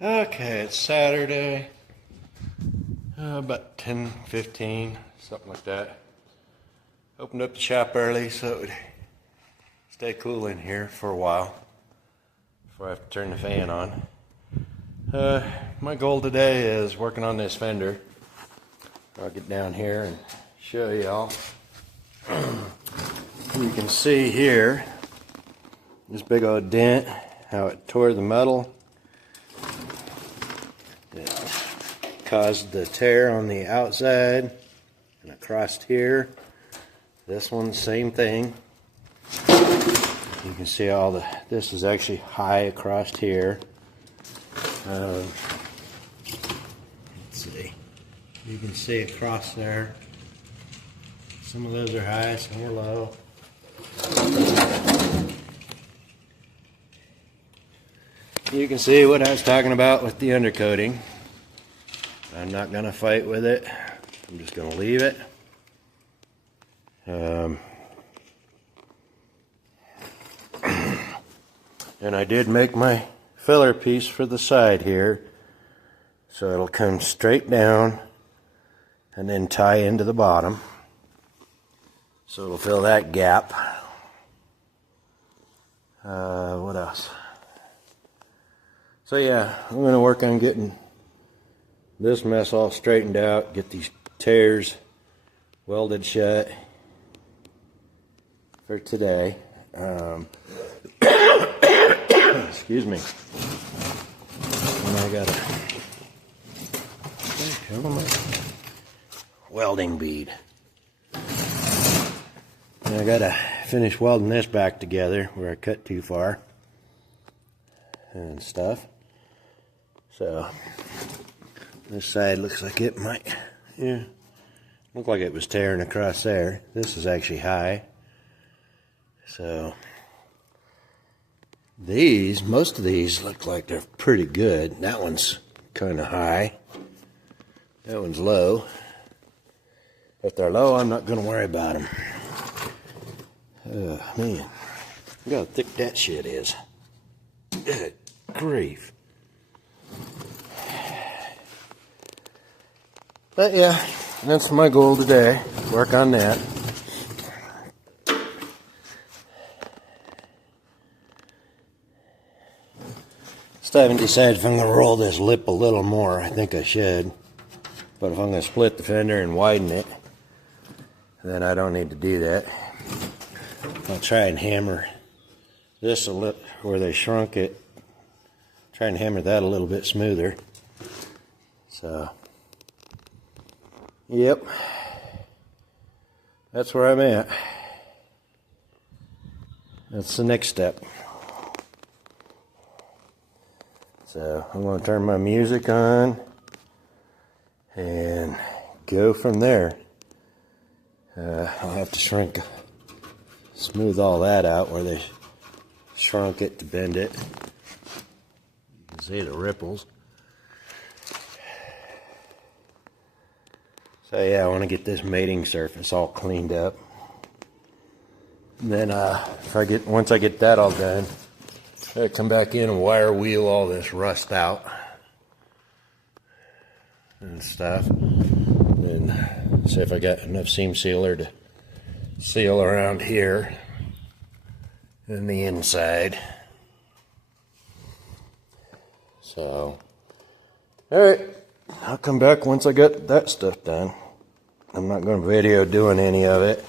Okay, it's Saturday, about 10:15, something like that. Opened up the shop early so it would stay cool in here for a while before I have to turn the fan on. My goal today is working on this fender. I'll get down here and show y'all. You can see here this big old dent, how it tore the metal. It caused the tear on the outside and across here. This one, same thing. You can see all this is actually high across here. Let's see. You can see across there. Some of those are high, some are low. You can see what I was talking about with the undercoating. I'm not going to fight with it. I'm just going to leave it. And I did make my filler piece for the side here. So it'll come straight down and then tie into the bottom. So it'll fill that gap. What else? So yeah, I'm going to work on getting this mess all straightened out, get these tears welded shut for today. Excuse me. And I got a welding bead. And I got to finish welding this back together where I cut too far and stuff. So this side looks like it might, look like it was tearing across there. This is actually high. So most of these look like they're pretty good. That one's kind of high. That one's low. If they're low, I'm not going to worry about them. Man, look how thick that shit is. Good grief. But yeah, that's my goal today. Work on that. Still haven't decided if I'm going to roll this lip a little more. I think I should. But if I'm going to split the fender and widen it, then I don't need to do that. I'll try and hammer this a little where they shrunk it. Try and hammer that a little bit smoother. So, yep. That's where I'm at. That's the next step. So I'm going to turn my music on and go from there. I'll have to smooth all that out where they shrunk it to bend it. You can see the ripples. So yeah, I want to get this mating surface all cleaned up. And then once I get that all done, I'll come back in and wire wheel all this rust out and stuff. And see if I got enough seam sealer to seal around here and the inside. So, alright, I'll come back once I get that stuff done. I'm not going to video doing any of it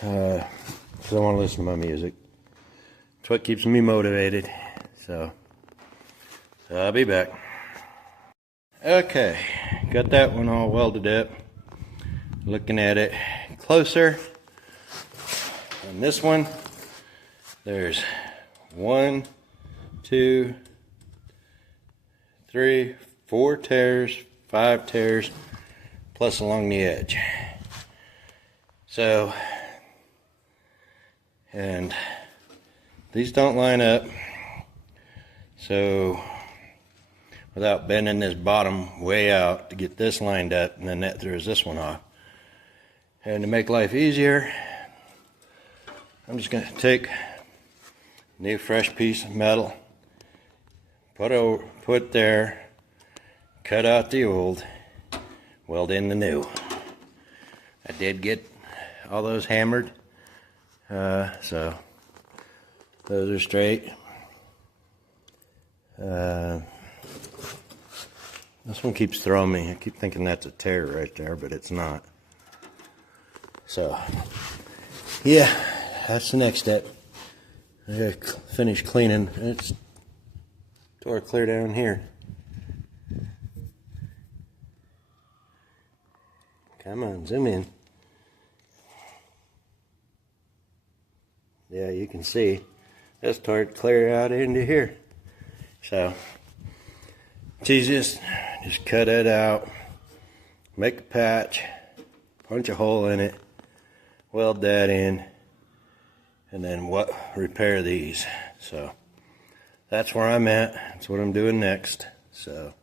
because I want to listen to my music. It's what keeps me motivated. So I'll be back. Okay, got that one all welded up. Looking at it closer. On this one, there's 1, 2, 3, 4 tears, 5 tears, plus along the edge. So, and these don't line up. So, without bending this bottom way out to get this lined up, and then that throws this one off. And to make life easier, I'm just going to take a new fresh piece of metal, put there, cut out the old, weld in the new. I did get all those hammered, so those are straight. This one keeps throwing me. I keep thinking that's a tear right there, but it's not. So, yeah, that's the next step. I gotta finish cleaning. It's tore clear down here. Come on, zoom in. Yeah, you can see. That's tore clear out into here. So, it's easiest. Just cut it out, make a patch, punch a hole in it, weld that in, and then repair these. So that's where I'm at. That's what I'm doing next. So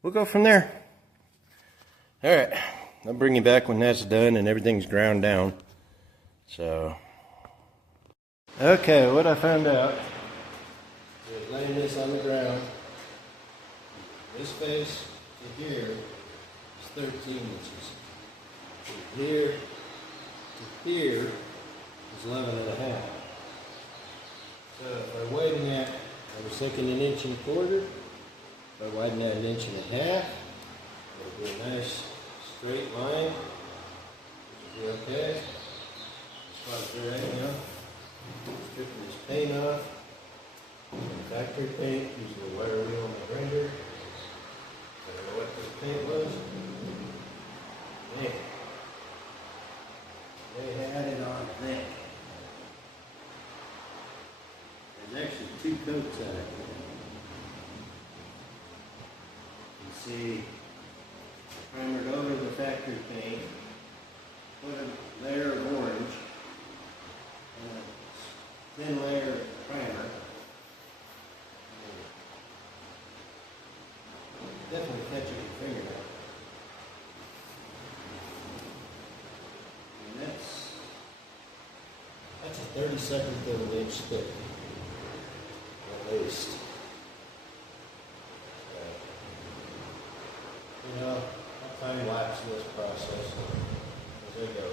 we'll go from there. All right, I'll bring you back when that's done and everything's ground down. So, okay, what I found out is laying this on the ground. This face to here is 13 inches. From here to here is 11 and a half. So if I widen that, I was thinking 1 1/4 inches. If I widen that 1 1/2 inches, it'll be a nice straight line. It'll be okay. As far as right now, stripping this paint off. Factory paint, using the wire wheel on my grinder. I don't know what this paint was. Man, they had it on thick. There's actually 2 coats on it. You can see I primered over the factory paint, put a layer of orange, and a thin layer of primer. Definitely catching your fingernail. And that's a 32nd of an inch thick, at least. You know, I'll time lapse this process as I go.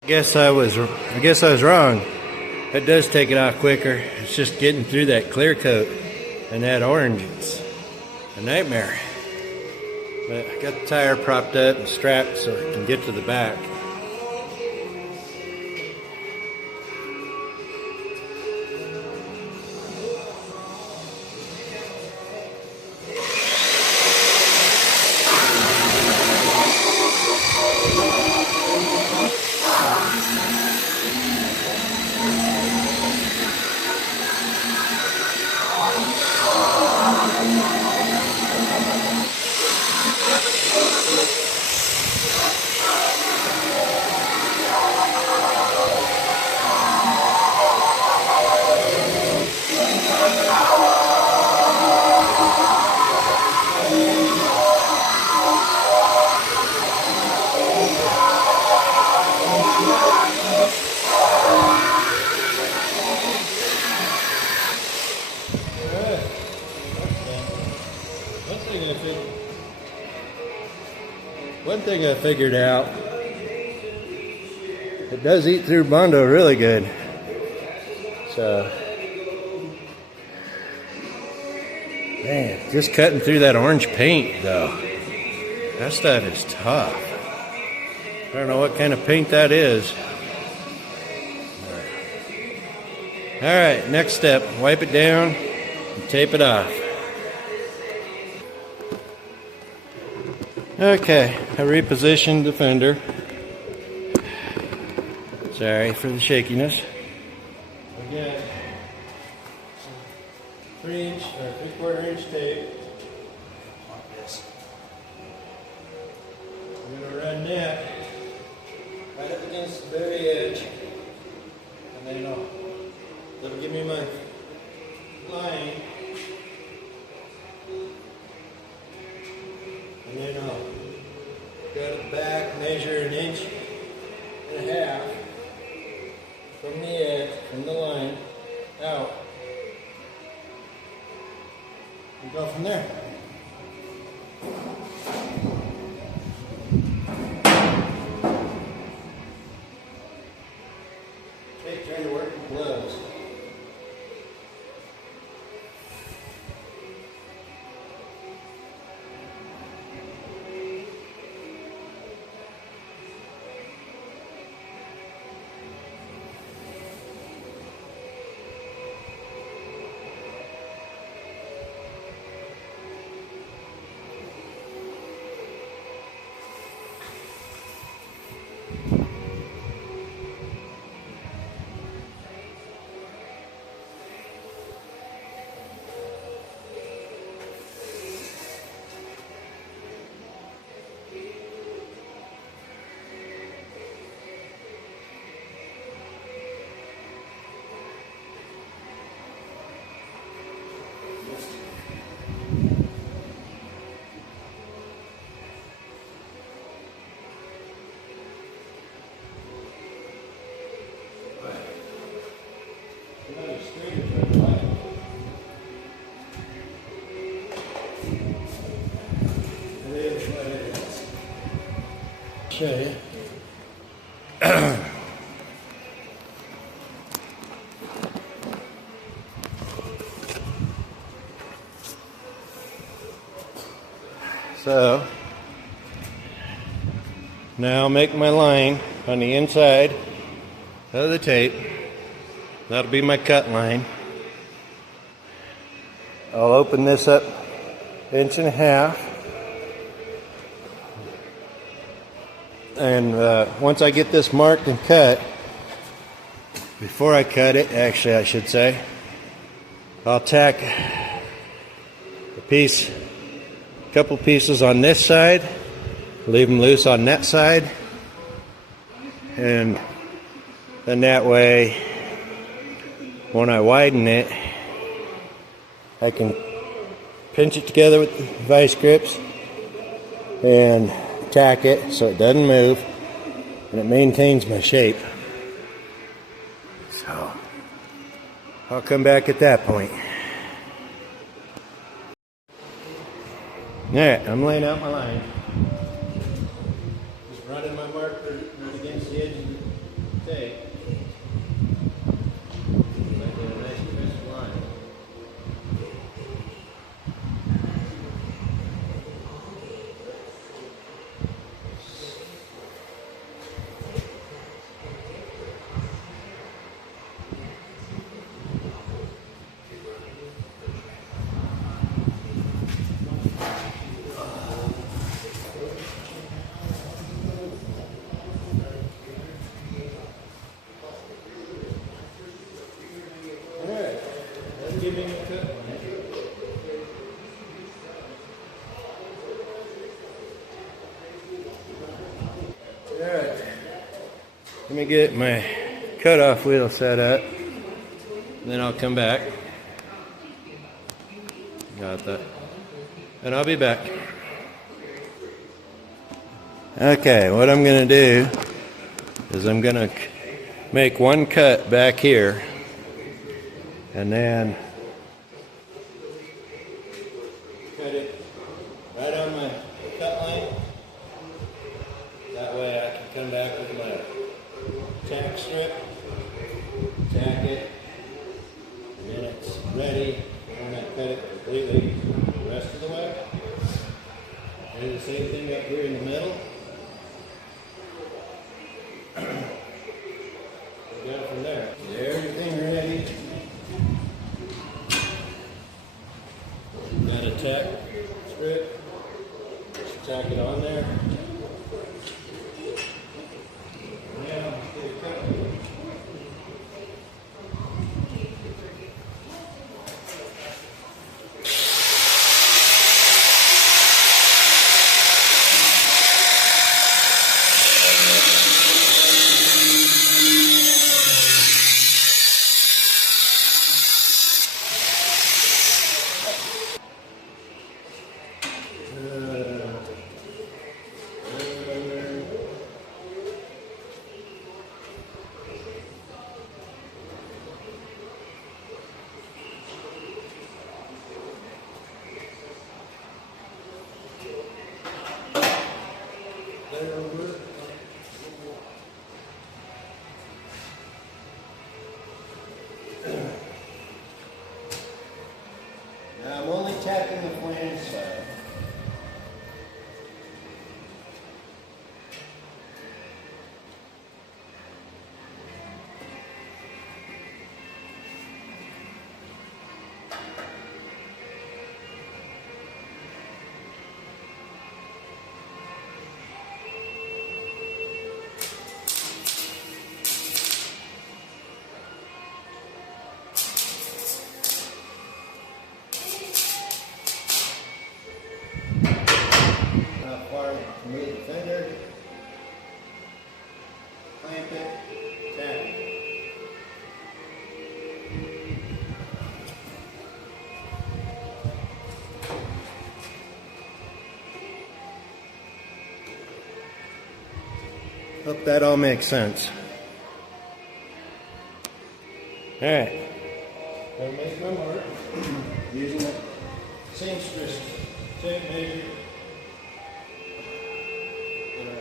I guess I was wrong. It does take it off quicker. It's just getting through that clear coat and that orange. It's a nightmare. But I got the tire propped up and strapped so I can get to the back. One thing I figured out, it does eat through Bondo really good. So, man, just cutting through that orange paint though. That stuff is tough. I don't know what kind of paint that is. Alright, next step, wipe it down and tape it off. Okay, I repositioned the fender. Sorry for the shakiness. Again, 3-inch or 3/4 inch tape. Like this. I'm going to run that right up against the very edge, and then that'll give me my line. And then I'll go to the back, measure 1.5 inches from the edge, from the line, out, and go from there. Take trying to work with gloves. Show you. So now I'll make my line on the inside of the tape. That'll be my cut line. I'll open this up 1.5 inches. And once I get this marked and cut, before I cut it, actually I should say, I'll tack a couple pieces on this side, leave them loose on that side, and then that way, when I widen it, I can pinch it together with the vice grips and tack it so it doesn't move and it maintains my shape. So I'll come back at that point. Alright, I'm laying out my line. Just running my marker right against the edge of the tape. Making a nice crisp line. Alright, let me get my cutoff wheel set up, then I'll come back. Got that. And I'll be back. Okay, what I'm going to do is I'm going to make one cut back here, and then cut it right on my cut line. come back with my tack strip, tack it, and then it's ready. I'm going to cut it completely the rest of the way. Do the same thing up here in the middle. We'll go from there. Everything ready. Got a tack strip. Just tack it on there. Now, get it cut. Now I'm only tapping the flange side. Move the fender, clamp it, tap it. Hope that all makes sense. All right, I'll make my mark using the seamstress tape measure.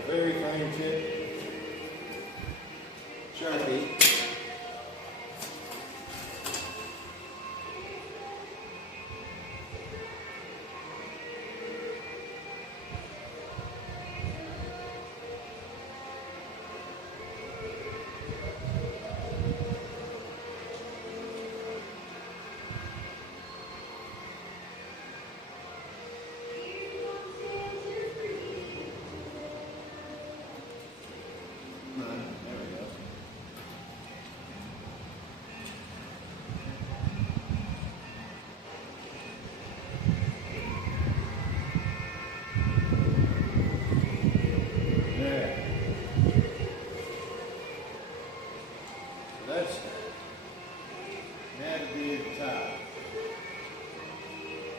Very fine tip Sharpie.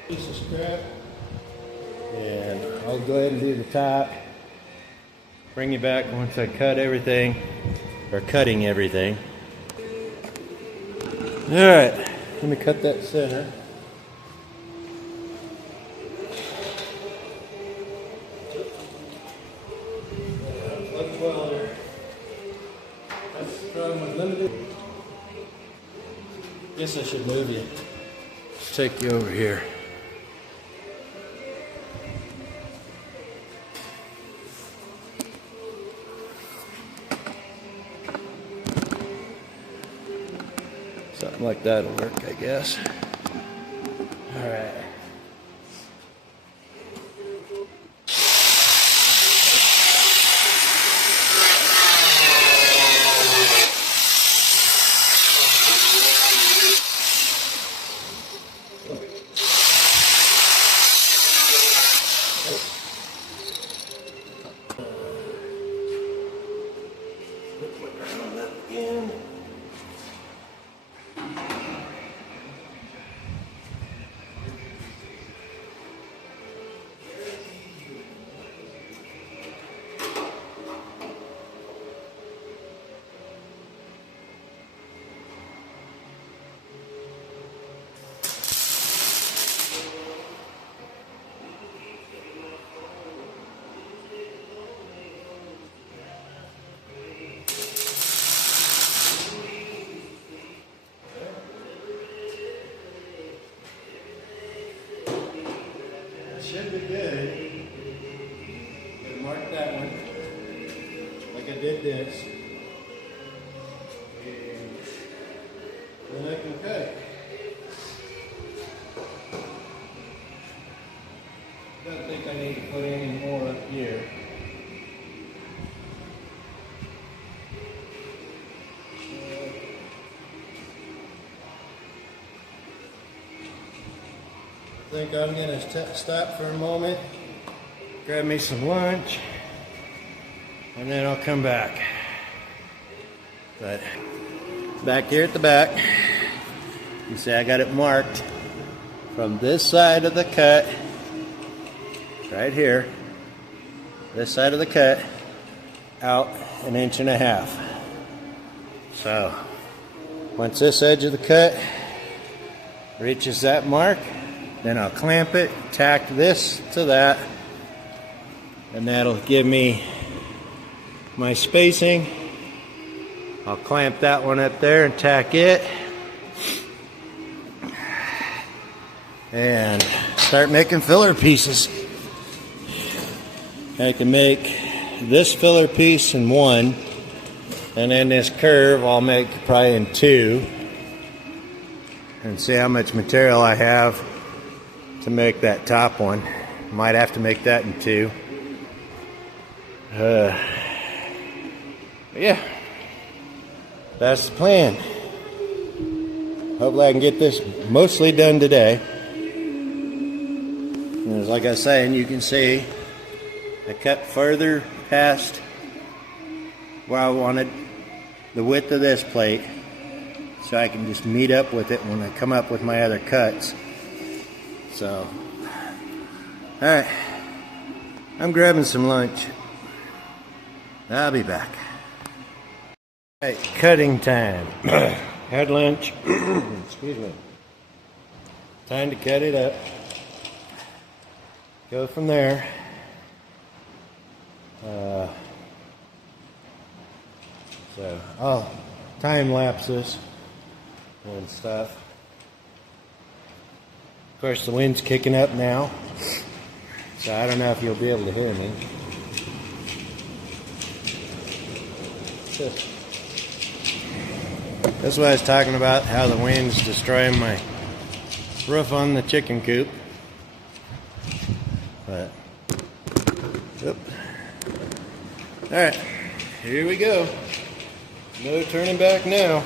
Piece of scrap, and I'll go ahead and do the top. Bring you back once I cut everything, or cutting everything. All right, let me cut that center. Look well there. That's the problem with limited. Guess I should move you. Let's take you over here. Something like that'll work, I guess. All right. like I did this. And then I can cut it. Don't think I need to put any more up here. I think I'm going to stop for a moment, grab me some lunch, and then I'll come back. But back here at the back, you see I got it marked from this side of the cut, right here, this side of the cut, out 1.5 inches. So once this edge of the cut reaches that mark, then I'll clamp it, tack this to that, and that'll give me my spacing. I'll clamp that one up there and tack it, and start making filler pieces. I can make this filler piece in one, and then this curve I'll make probably in two, and see how much material I have to make that top one. Might have to make that in two. Yeah, that's the plan. Hopefully I can get this mostly done today. And like I was saying, you can see I cut further past where I wanted the width of this plate, so I can just meet up with it when I come up with my other cuts. So, alright, I'm grabbing some lunch. I'll be back. Alright, cutting time. Had lunch. Excuse me. Time to cut it up. Go from there. So I'll time lapse this and stuff. Of course, the wind's kicking up now, so I don't know if you'll be able to hear me. That's what I was talking about, how the wind's destroying my roof on the chicken coop. But, yep. Alright, here we go. No turning back now.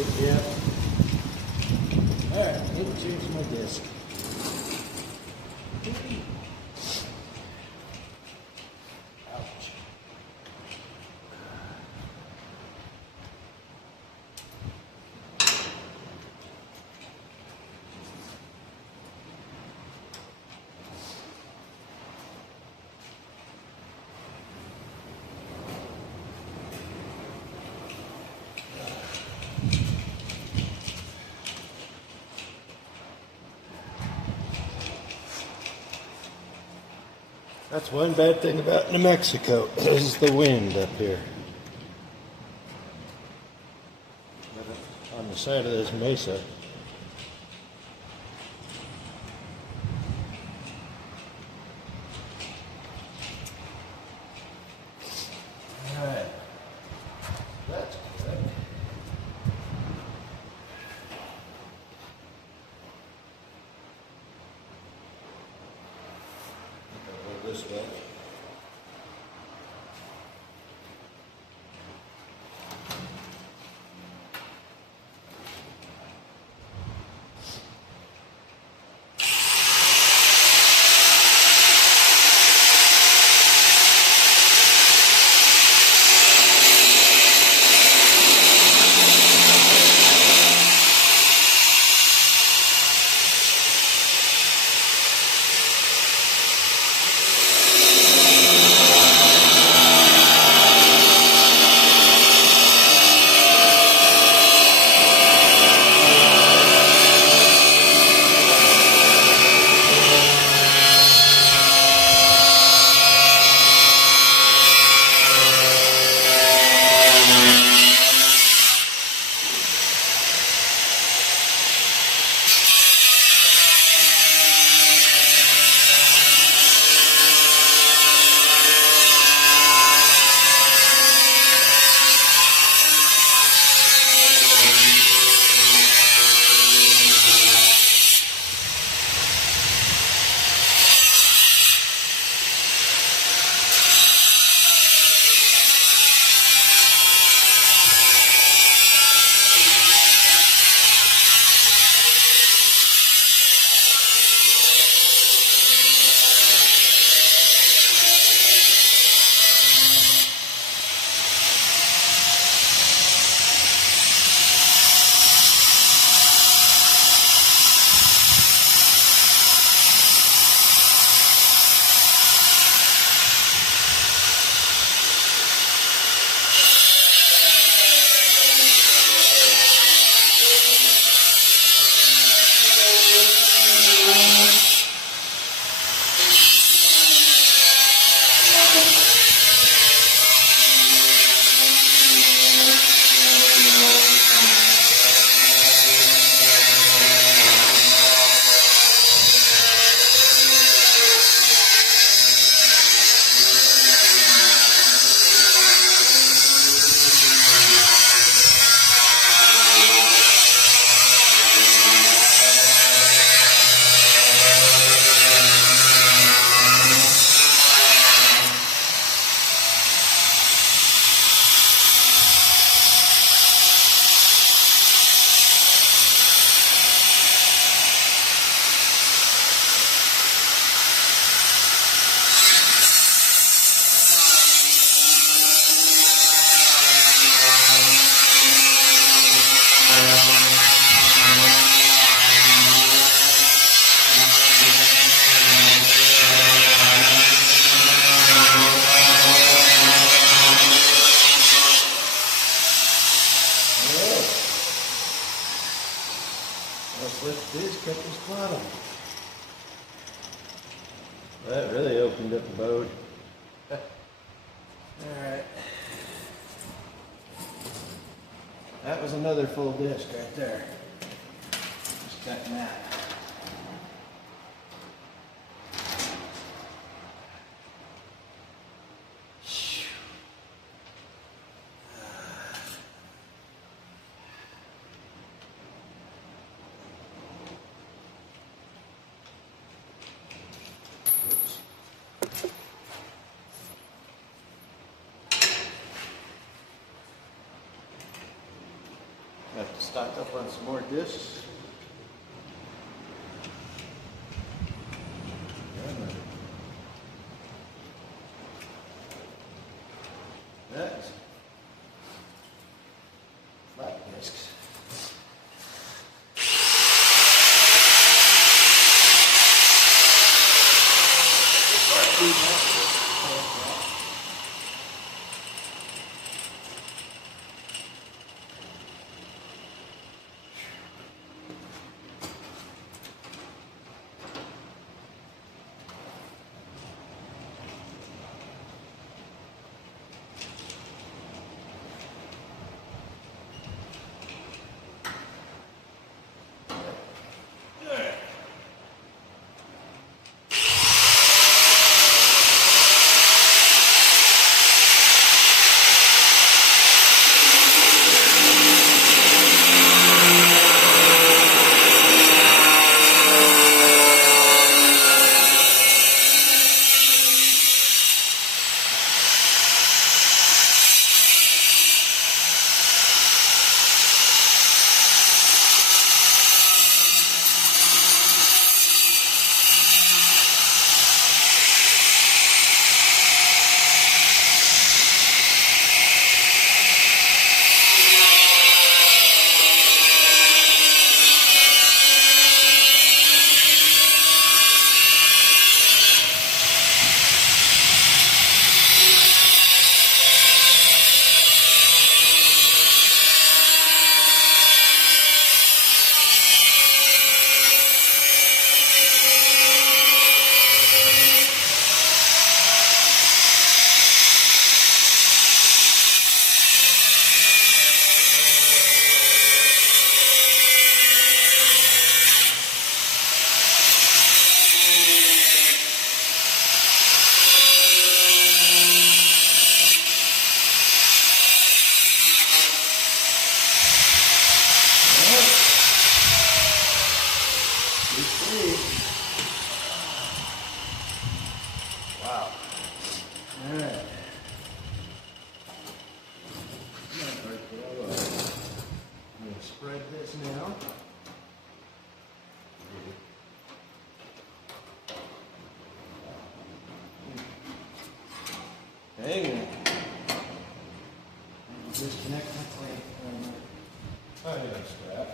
Yeah. Alright, I need to change my disc. Ouch. That's one bad thing about New Mexico is the wind up here. On the side of this mesa. Alright. That's good. This way. Let's just cut this bottom. That really opened up the boat. Alright. That was another full disc right there. Just cutting that. Have to stock up on some more discs. That's flat discs. Wow. All right. I'm going to spread this now. Hang on. Disconnect my clamp from my onion strap.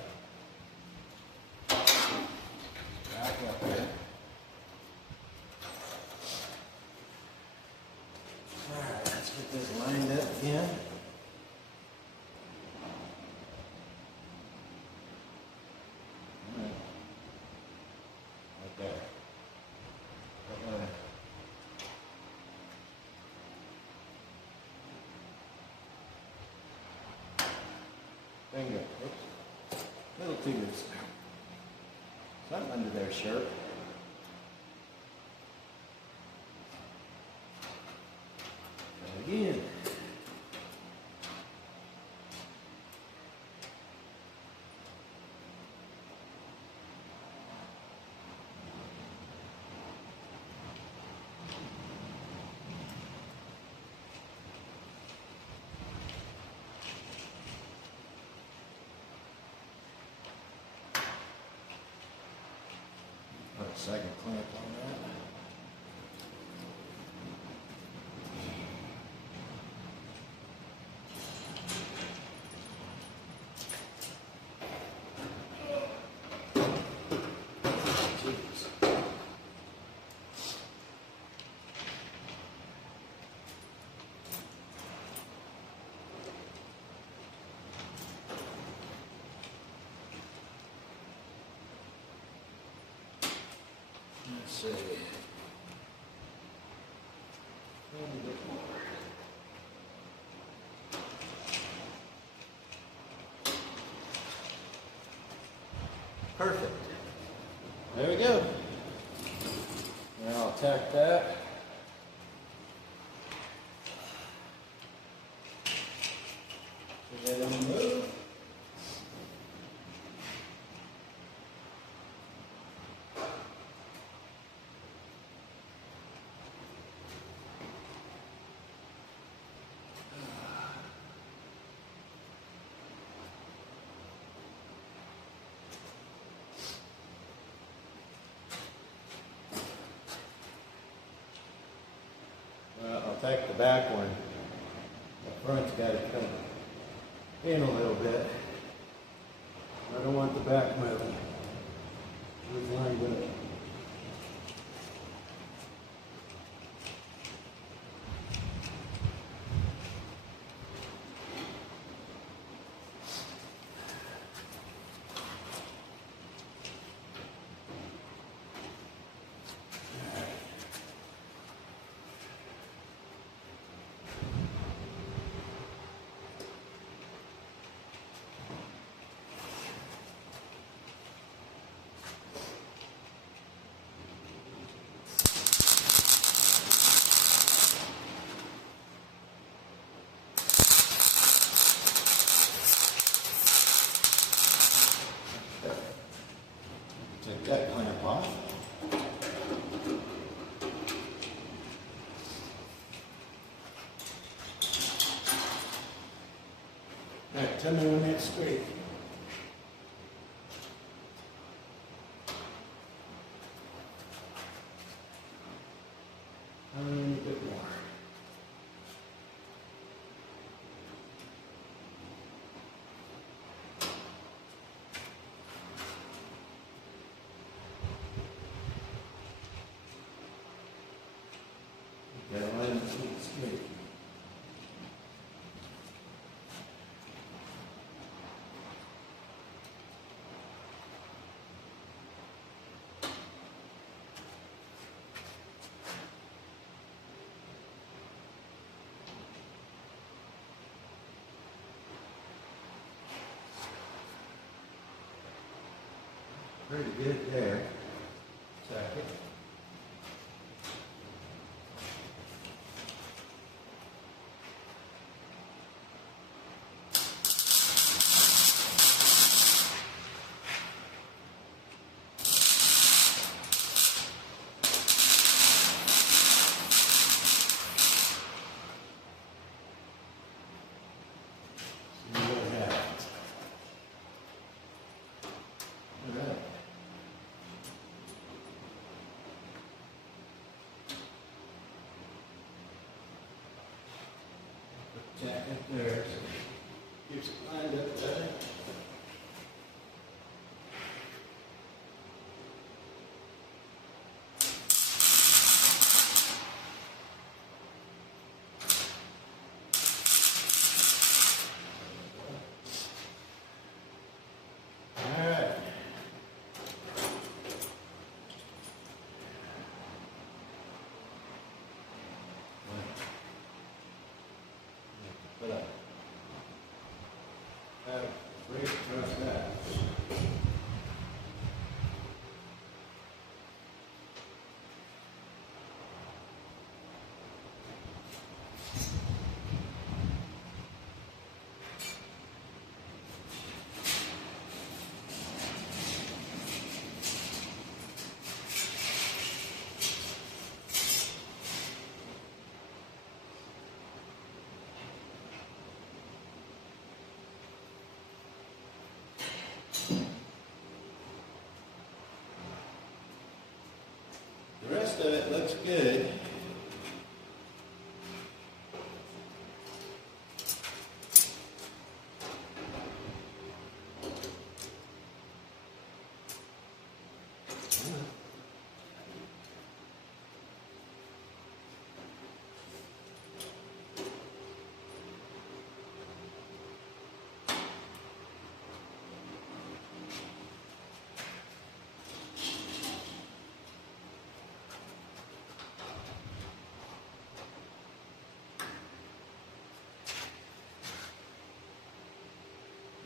Back up there. Alright, let's get this lined up again. Okay. Finger. Oops. Little fingers. Something under there, shirt. Again. Put a second clamp on that. Let's see. A little bit more. Perfect. There we go. Now I'll tack that. So that it'll move. the back one. The front's got to come in a little bit. I don't want the back moving. It's lined up. Take that clamp off. All right, tell me when that's straight. A bit more. Gotta line it straight. Pretty good there. Second. Jack up there, so keeps it lined up better. All right. Put up. Break across that. The rest of it looks good.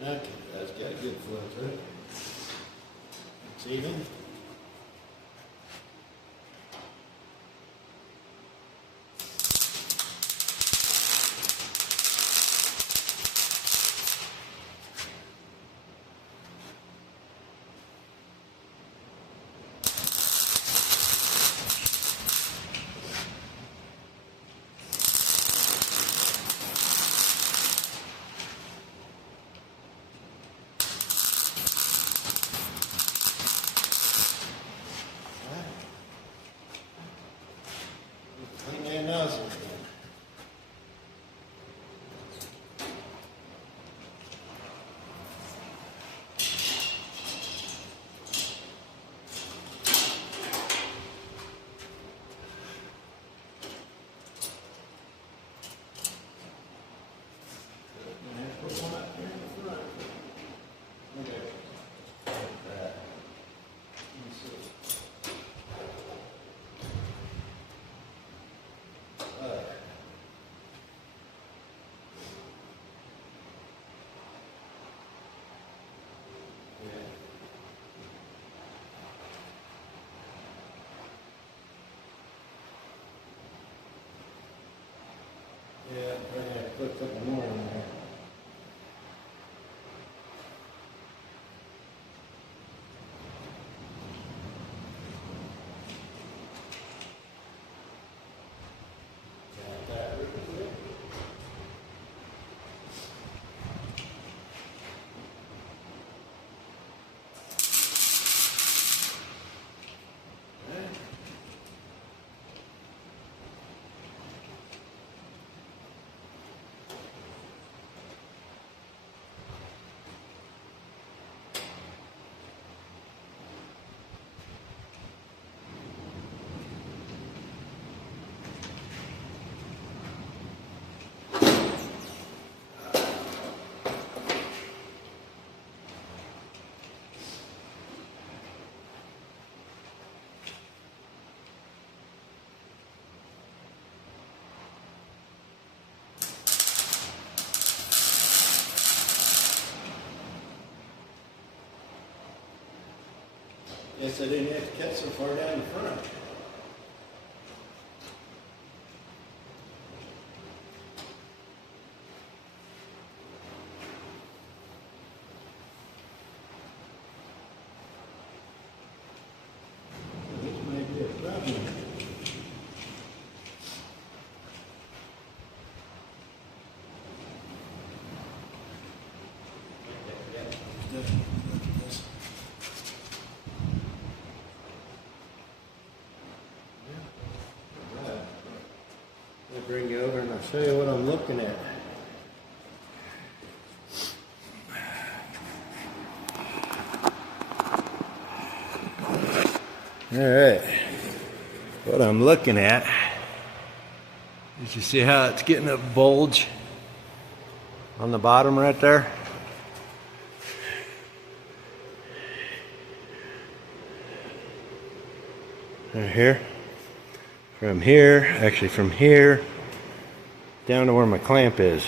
Okay, that's got a good flow through it. It's even. Guess I didn't have to cut so far down the front. This may be a problem. I'll bring you over and I'll show you what I'm looking at. Alright, what I'm looking at is, you see how it's getting a bulge on the bottom right there? Right here. From here, actually from here down to where my clamp is.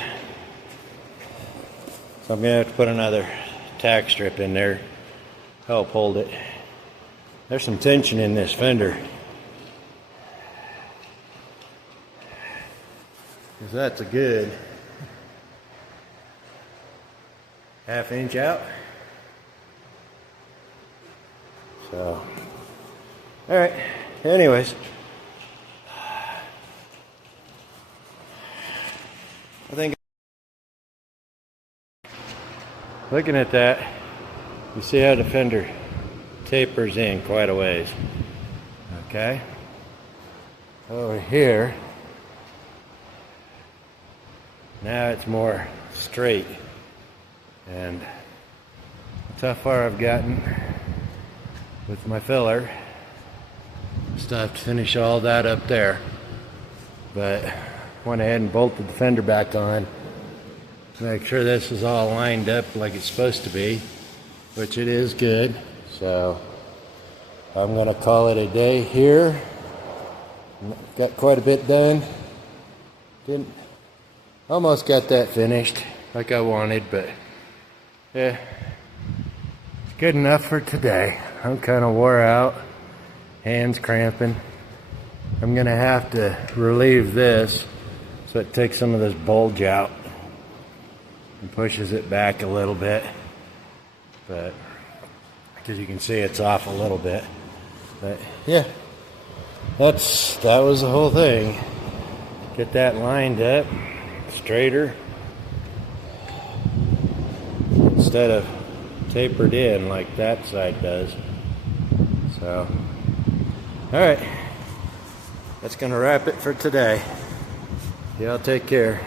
So I'm going to have to put another tack strip in there to help hold it. There's some tension in this fender, because that's a good ½ inch out. So, alright, anyways, I think looking at that, you see how the fender tapers in quite a ways. Okay, over here now it's more straight, and that's how far I've gotten with my filler. Still have to finish all that up there, but went ahead and bolted the fender back on. Make sure this is all lined up like it's supposed to be, which it is good. So I'm gonna call it a day here. Got quite a bit done. Almost got that finished like I wanted, but yeah, it's good enough for today. I'm kind of wore out, hands cramping. I'm gonna have to relieve this so it takes some of this bulge out and pushes it back a little bit, but because you can see it's off a little bit. But yeah, that was the whole thing. Get that lined up straighter instead of tapered in like that side does. So alright, that's gonna wrap it for today. Y'all take care.